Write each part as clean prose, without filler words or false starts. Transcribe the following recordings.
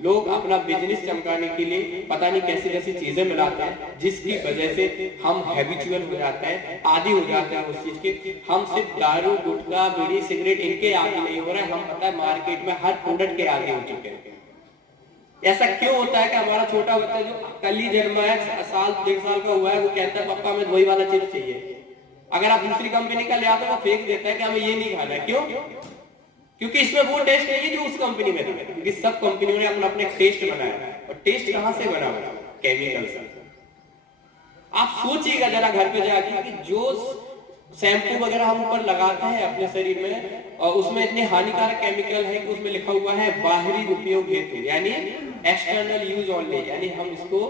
लोग अपना बिजनेस चमकाने के लिए पता नहीं कैसी कैसी चीजें मिलाते हैं, जिसकी वजह से हम हैबिचुअल हो जाते हैं, आदी हो जाते हैं उस चीज के। हम सिर्फ दारू, गुटखा, बीड़ी, सिगरेट इनके आदी नहीं हो रहे हैं, हम पता है मार्केट में हर प्रोडक्ट के आदी हो चुके हैं। ऐसा क्यों होता है कि हमारा छोटा बच्चा जो कल ही जन्मा है, साल 1.5 साल का हुआ है, वो कहता है पापा मुझे वही वाला चिप्स चाहिए। अगर आप दूसरी कंपनी का ले आते हो वो फेंक देता है कि हमें ये नहीं खाना है। क्यों? क्योंकि इसमें वो टेस्ट नहीं है जो उस कंपनी में है, क्योंकि सब कंपनियों ने अपना अपना टेस्ट बनाया है। और टेस्ट कहां से बना हुआ? केमिकल से। आप सोचिएगा जरा घर पे जाके कि जो शैम्पू वगैरह हम ऊपर लगाते हैं अपने शरीर में, और उसमें इतने हानिकारक केमिकल है कि उसमें लिखा हुआ है बाहरी उपयोग हेतु, यानी एक्सटर्नल यूज ओनली, यानी हम इसको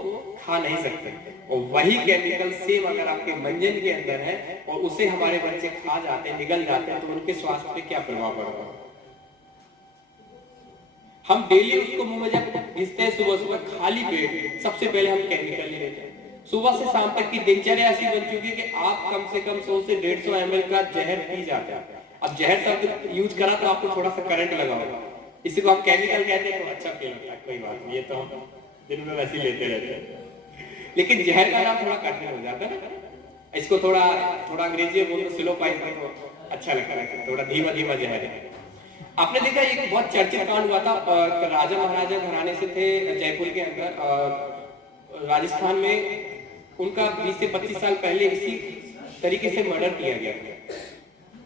खा नहीं सकते। और वही केमिकल सेम अगर आपके मंजन के अंदर है और उसे हमारे बच्चे खा जाते हैं, निगल जाते हैं, तो उनके स्वास्थ्य पे क्या प्रभाव पड़ेगा? हम डेली उसको मुंह में जब घिसते हैं सुबह सुबह खाली पेट, सबसे पहले हम केमिकल ही लेते हैं। सुबह से शाम तक की दिनचर्या ऐसी बन चुकी है कि आप कम से कम 100 से 150 ml का जहर पी जाते हैं। अब जहर शब्द यूज करा तो आपको थोड़ा सा करंट लगा होगा, इसी को हम केमिकल कहते हैं। तो अच्छा फील होता है, कोई बात नहीं, ये तो हम दिन में वैसे ही लेते रहते हैं। लेकिन जहर का नाम थोड़ा कठिन हो जाता है ना, इसको थोड़ा अंग्रेजी में बोलते स्लो पॉइजन, तो अच्छा लगता है, थोड़ा धीमा धीमा जहर है। आपने देखा एक बहुत चर्चित कांड हुआ था, राजा महाराजा घराने से थे जयपुर के अंदर, राजस्थान में। उनका 20 से 25 साल पहले इसी तरीके से मर्डर किया गया।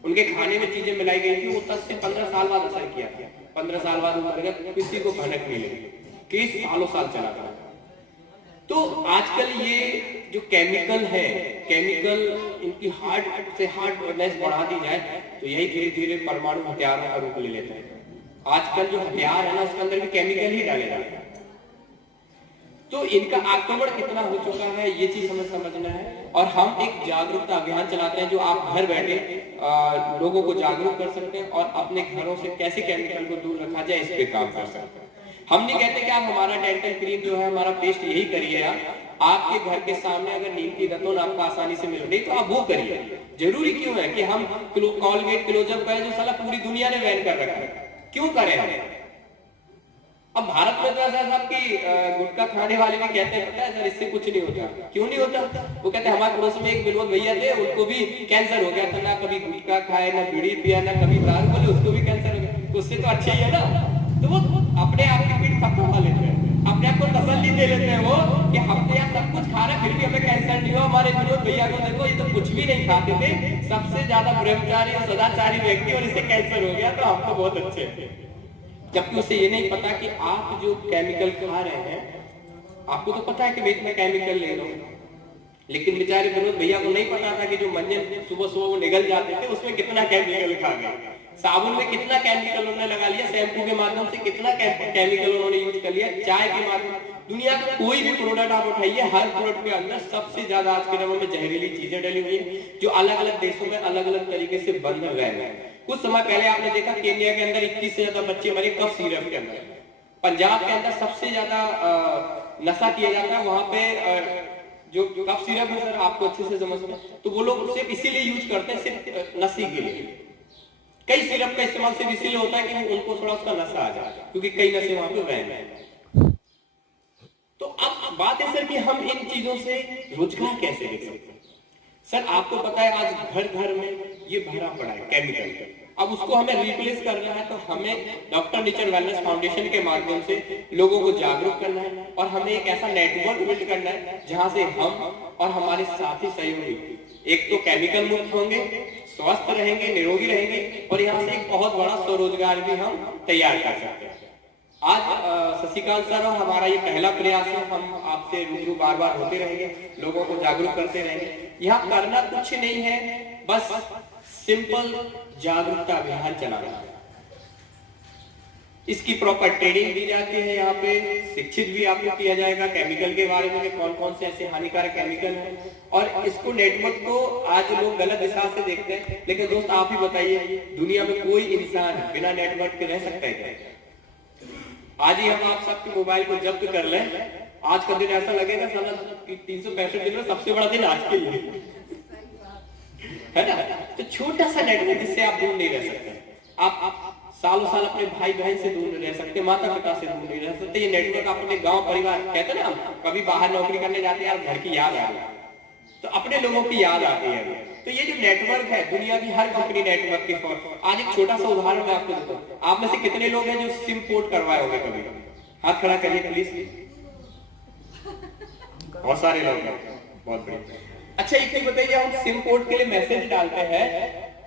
उनके खाने में चीजें मिलाई गई थी। वो 10 से 15 साल बाद असर किया। 15 साल बाद मर गया, किसी को भनक नहीं लगी। केस सालों साल चला था। तो आजकल ये जो केमिकल है, केमिकल इनकी हार्ड से हार्डनेस बढ़ा दी जाए तो यही धीरे धीरे परमाणु हथियारों का रूप ले लेते हैं। आजकल जो हथियार है ना, उसके अंदर भी केमिकल ही डाले जाते हैं। तो इनका आक्रमण कितना हो चुका है, ये चीज हमें समझना है। और हम एक जागरूकता अभियान चलाते हैं, जो आप घर बैठे लोगों को जागरूक कर सकते हैं और अपने घरों से कैसे केमिकल को दूर रखा जाए, इस पे काम कर सकते हैं। हम नहीं कहते कि आप हमारा डेंटल क्रीम जो है, हमारा पेस्ट यही करिए। आपके घर के सामने अगर नीम की दतोन आपको आसानी से मिल रही तो आप वो करिए। जरूरी क्यों है कि हम कॉलगेट क्लोजअप करें, जो साला पूरी दुनिया ने बैन कर रखा है? क्यों करें हम? अब भारत में तो ऐसा सबकी गुटखा खाने वाले भी कहते हैं पता है सर इससे कुछ नहीं होता। क्यों नहीं होता? वो कहते हैं हमारे पड़ोस में एक बिल्वक भैया थे, उनको भी कैंसर हो गया था, ना कभी गुटखा खाए, ना बीड़ी पिया, ना कभी दारू बोले, उसको भी कैंसर हो गया। तो उससे तो अच्छा ही है ना। तो वो अपने आप की पीठ पक्का खा लेते हैं, अपने आप को तसल्ली दे लेते हैं वो कि हम तो यार सब कुछ खा रहे फिर भी हमें कैंसर नहीं हुआ। हमारे विनोद भैया को देखो, ये तो कुछ भी नहीं खाते थे, सबसे ज्यादा ब्रह्मचारी और सदाचारी व्यक्ति, और इससे कैंसर हो गया, तो हम तो बहुत अच्छे थे। जबकि उसे ये नहीं पता कि आप जो केमिकल खा रहे हैं, आपको तो पता है कि मैं इतना केमिकल ले रहा हूं, लेकिन बेचारे विनोद भैया को नहीं पता था कि जो मंजन सुबह सुबह वो निगल जाते थे उसमें कितना केमिकल खा गए, साबुन में कितना केमिकल उन्होंने लगा लिया, शैम्पू के माध्यम से कितना केमिकल उन्होंने यूज कर लिया, चाय के माध्यम। दुनिया का कोई भी प्रोडक्ट आप उठाइए, हर प्रोडक्ट के अंदर सबसे ज्यादा आज के समय में जहरीली चीजें डली हुई है, जो अलग अलग देशों में अलग अलग तरीके से बंद गए हैं। कुछ समय पहले आपने देखा केन्या के अंदर 21 से ज्यादा बच्चे मरे कफ सिरप के अंदर। पंजाब के अंदर सबसे ज्यादा नशा किया जाता है, वहां पे जो कफ सिरप है सर आपको अच्छे से समझते हैं, तो वो लोग सिर्फ इसीलिए यूज करते हैं, सिर्फ नशे के लिए। कई सिरप का इस्तेमाल सिर्फ इसीलिए होता है कि उनको थोड़ा उसका नशा आ जाए, क्योंकि कई नशे वहां पे बैन है। तो अब बात है सर कि हम इन चीजों से रोजगार कैसे ले सकते हैं? सर आपको पता है आज घर घर में ये भरा पड़ा है केमिकल। अब उसको हमें रिप्लेस करना है तो हमें डॉक्टर नीचर वेलनेस फाउंडेशन के माध्यम से लोगों को जागरूक करना है, और हमें एक ऐसा नेटवर्क बिल्ड करना है जहां से हम और हमारे साथी सहयोगी एक तो केमिकल मुक्त होंगे, स्वस्थ रहेंगे, निरोगी रहेंगे, और यहाँ से एक बहुत बड़ा स्वरोजगार भी हम तैयार कर सकते हैं। आज शशिकांत सर और हमारा ये पहला प्रयास है, हम आपसे रूबरू बार बार होते रहेंगे, लोगों को जागरूक करते रहेंगे। यहाँ करना कुछ नहीं है, बस सिंपल जागरूकता अभियान चलाना है। इसकी प्रॉपर ट्रेनिंग दी जाती है, यहाँ पे शिक्षित भी आपको किया जाएगा केमिकल के बारे में, कौन कौन से ऐसे हानिकारक केमिकल हैं, और इसको नेटवर्क को आज लोग गलत दिशा से देखते हैं। लेकिन दोस्त आप ही बताइए, दुनिया में कोई इंसान बिना नेटवर्क के रह सकता है क्या? आज ही हम आप सबके मोबाइल को जब्त कर लें, आज का दिन ऐसा लगेगा साला 365 दिन में सबसे बड़ा दिन आज के लिए है ना। तो छोटा सा नेटवर्क जिससे आप दूर नहीं रह सकते। आप सालों साल अपने भाई बहन से दूर नहीं रह सकते, माता पिता से दूर नहीं रह सकते, जितने ये नेटवर्क अपने गांव परिवार कहते हैं ना, हम कभी बाहर नौकरी करने जाते हैं यार घर की याद आ रही है, तो अपने लोगों की याद आती है। तो ये जो नेटवर्क है, दुनिया की हर कंपनी नेटवर्क के फॉर। आज एक छोटा सा उदाहरण मैं आपको देता हूँ। आप में से कितने लोग हैं जो सिम पोर्ट करवाए होंगे कभी? हाथ खड़ा करिए प्लीज। बहुत सारे लोग हैं, बहुत बढ़िया। अच्छा एक चीज बताइए, हम सिम पोर्ट के लिए मैसेज डालते हैं,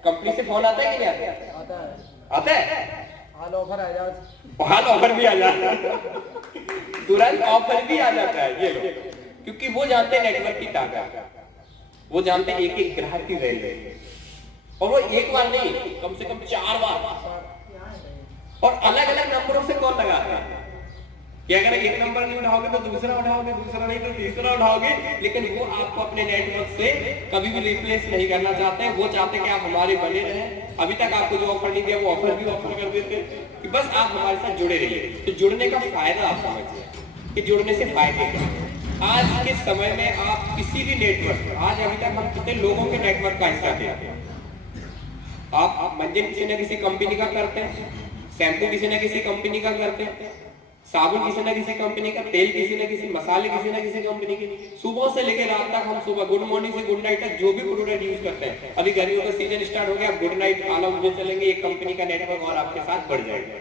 कंपनी से फोन आता है कि नहीं आता है? आता है। हाल ऑफर आ जाता है, हाल ऑफर भी आ जाता है, तुरंत ऑफर भी आ जाता है ये लोग, क्योंकि वो जानते हैं नेटवर्क की ताकत, वो जानते हैं एक एक ग्राहक की वैल्यू, और वो एक बार नहीं, कम से कम 4 बार और अलग अलग नंबरों से कॉल लगाते हैं कि अगर एक नंबर नहीं उठाओगे तो दूसरा उठाओगे, दूसरा नहीं तो तीसरा उठाओगे, लेकिन वो आपको अपने नेटवर्क से कभी भी रिप्लेस नहीं करना चाहते हैं। वो चाहते हैं कि आप हमारे बने रहें। अभी तक आपको जो ऑफर नहीं दिया वो ऑफर भी ऑफर कर देते हैं कि बस आप हमारे साथ जुड़े रहिए। तो जुड़ने का फायदा आप समझिए कि जुड़ने से फायदे क्या है। आज के समय में आप किसी भी नेटवर्क, आज अभी तक हम कितने लोगों के नेटवर्क का हिस्सा थे। आप मंजन किसी न किसी कंपनी का करते हैं, शैम्पू किसी न किसी कंपनी का करते हैं, साबुन किसी न किसी कंपनी का, तेल किसी न किसी, मसाले किसी न किसी कंपनी के। सुबह से लेकर रात तक हम सुबह गुड मॉर्निंग से गुड नाइट तक जो भी प्रोडक्ट यूज करते हैं। अभी गर्मियों का सीजन स्टार्ट हो गया, गुड नाइट आला मुझे चलेंगे, एक कंपनी का नेटवर्क और आपके साथ बढ़ जाएगा।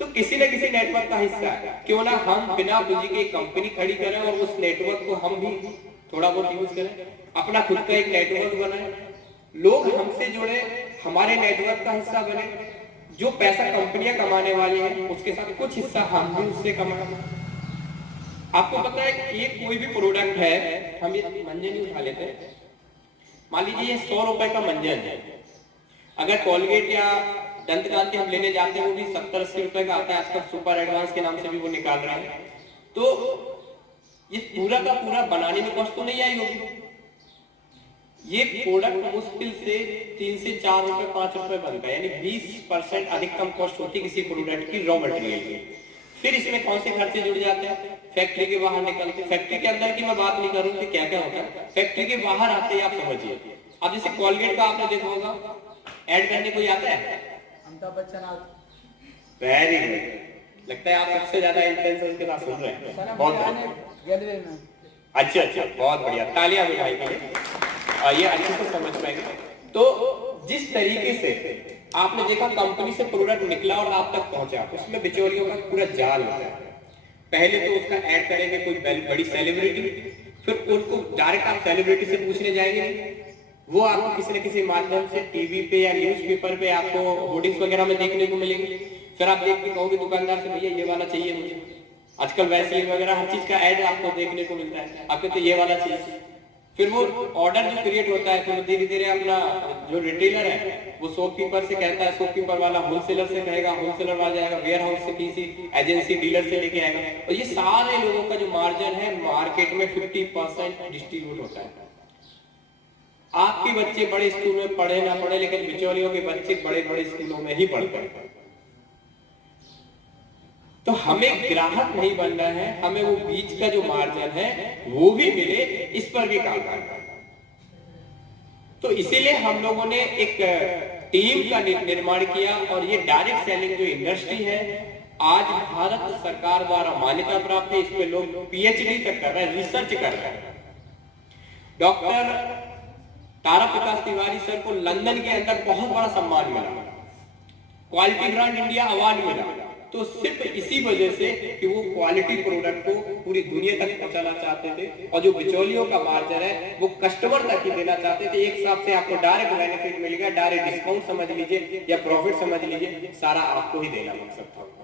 तो किसी न किसी नेटवर्क का हिस्सा है, क्यों ना हम बिना पूंजी के एक कंपनी खड़ी करें और उस नेटवर्क को हम भी थोड़ा बहुत यूज करें, अपना खुद का एक नेटवर्क बनाए, लोग हमसे जुड़े, हमारे नेटवर्क का हिस्सा बने। जो पैसा कंपनियां कमाने वाली हैं उसके साथ कुछ हिस्सा हम भी उससे कमाएं। आपको पता है कि ये कोई भी प्रोडक्ट है, हम ये मंजन ही उठा लेते हैं, मान लीजिए ये 100 रुपए का मंजन है, अगर कोलगेट या दंत कांति हम लेने जाते हैं वो भी 70-80 रुपए का आता है। आजकल सुपर एडवांस के नाम से भी वो निकाल रहे हैं। तो ये पूरा का पूरा बनाने में कॉस्ट तो नहीं आई होगी। ये प्रोडक्ट मुश्किल से 3 से 4 रुपए 5 रुपए बनता है, यानी 20% अधिकतम कॉस्ट होती है किसी प्रोडक्ट की रॉ मटेरियल की। फिर इसमें कौन से खर्चे जुड़ जाते हैं? फैक्ट्री के बाहर निकलते, फैक्ट्री के अंदर की मैं बात नहीं करूँ कि क्या क्या होता है, फैक्ट्री के बाहर आते हैं। आप समझिए, अब जैसे कोलगेट का आपने देखा होगा, ऐड करने कोई आता है? अमिताभ बच्चन। वेरी गुड, लगता है आप सबसे ज्यादा इंटेंशन के साथ सुन रहे हैं। बहुत अच्छा, बहुत बढ़िया, तालियां बजाई के लिए, ये अच्छे से समझ पाएंगे। तो जिस तरीके से आपने देखा कंपनी से प्रोडक्ट निकला और आप तक पहुंचा, उसमें बिचौलियों का पूरा जाल होता है। पहले तो उसका ऐड करेंगे कोई बड़ी सेलिब्रिटी, फिर उनको डायरेक्ट आप सेलिब्रिटी से पूछने जाएंगे, वो आपको किसी न किसी माध्यम से टीवी पे या न्यूज़पेपर पे आपको होर्डिंग्स वगैरह में देखने को मिलेंगे। फिर आप देख के कहोगे दुकानदार से, भैया ये वाला चाहिए मुझे। आजकल वैसलीन वगैरह हर चीज का ऐड आपको देखने को मिलता है, आपको तो ये वाला चाहिए। फिर वो ऑर्डर जो क्रिएट होता है, फिर धीरे धीरे अपना जो रिटेलर है वो शॉपकीपर से कहता है, शॉपकीपर वाला होलसेलर से कहेगा, होलसेलर वाला जाएगा वेयर हाउस से, किसी एजेंसी डीलर से लेके आएगा, और ये सारे लोगों का जो मार्जिन है मार्केट में 50% डिस्ट्रीब्यूट होता है। आपके बच्चे बड़े स्कूल में पढ़े ना पढ़े, लेकिन बिचौलियों के बच्चे बड़े बड़े स्कूलों में ही पढ़ते हैं। तो हमें ग्राहक नहीं बनना है, हमें वो बीच का जो मार्जिन है वो भी मिले, इस पर भी काम करना है। तो इसीलिए हम लोगों ने एक टीम का निर्माण किया, और ये डायरेक्ट सेलिंग जो इंडस्ट्री है आज भारत सरकार द्वारा मान्यता प्राप्त है। इस पे लोग पीएचडी तक कर रहे हैं, रिसर्च कर रहे हैं। डॉक्टर तारा प्रकाश तिवारी सर को लंदन के अंदर बहुत बड़ा सम्मान मिला, क्वालिटी ब्रांड इंडिया अवार्ड मिला। तो सिर्फ इसी वजह से कि वो क्वालिटी प्रोडक्ट को पूरी दुनिया तक पहुंचाना चाहते थे, और जो बिचौलियों का मार्जिन है वो कस्टमर तक ही देना चाहते थे। एक हिसाब से आपको डायरेक्ट बेनिफिट मिलेगा, डायरेक्ट डिस्काउंट समझ लीजिए या प्रॉफिट समझ लीजिए, सारा आपको ही देना मकसद था।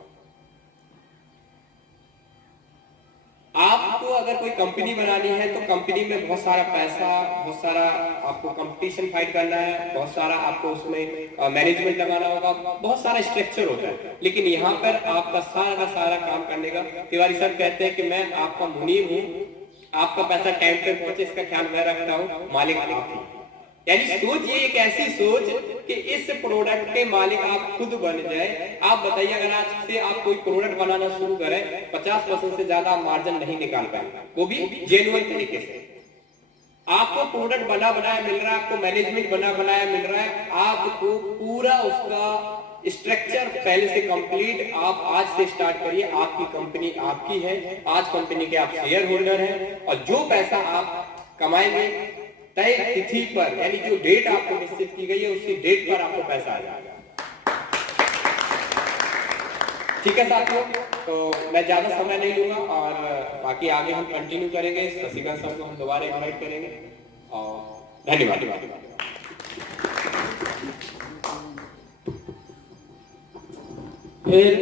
आपको अगर कोई कंपनी बनानी है तो कंपनी में बहुत सारा पैसा, बहुत सारा आपको कंपटीशन फाइट करना है, बहुत सारा आपको उसमें मैनेजमेंट लगाना होगा, बहुत सारा स्ट्रक्चर होता है। लेकिन यहाँ पर आपका सारा का सारा काम करने का, तिवारी सर कहते हैं कि मैं आपका मुनीब हूँ, आपका पैसा टाइम पे पहुंचे इसका ख्याल मैं रखता हूँ, मालिक आप ही। यानी सोचिए एक ऐसी सोच कि इस प्रोडक्ट के मालिक आप खुद बन जाए। आप बताइए अगर आज से आप कोई प्रोडक्ट बनाना शुरू करें, 50% से ज्यादा मार्जिन नहीं निकाल पाएंगे, वो भी जेन्युइन तरीके से। आपको प्रोडक्ट बना बनाया मिल रहा है, आपको मैनेजमेंट बना बनाया मिल रहा है, आपको पूरा उसका स्ट्रक्चर पहले से कंप्लीट, आप आज से स्टार्ट करिए। आपकी कंपनी आपकी है, आज कंपनी के आप शेयर होल्डर हैं, और जो पैसा आप कमाएंगे तय तिथि पर, यानी जो डेट आपको निश्चित की गई है उसी डेट पर आपको पैसा आ जाएगा। ठीक है साथियों, तो मैं ज्यादा समय नहीं लूंगा और बाकी आगे हम कंटिन्यू करेंगे। शशिकांत सर को हम दोबारा इनवाइट करेंगे और धन्यवाद। फिर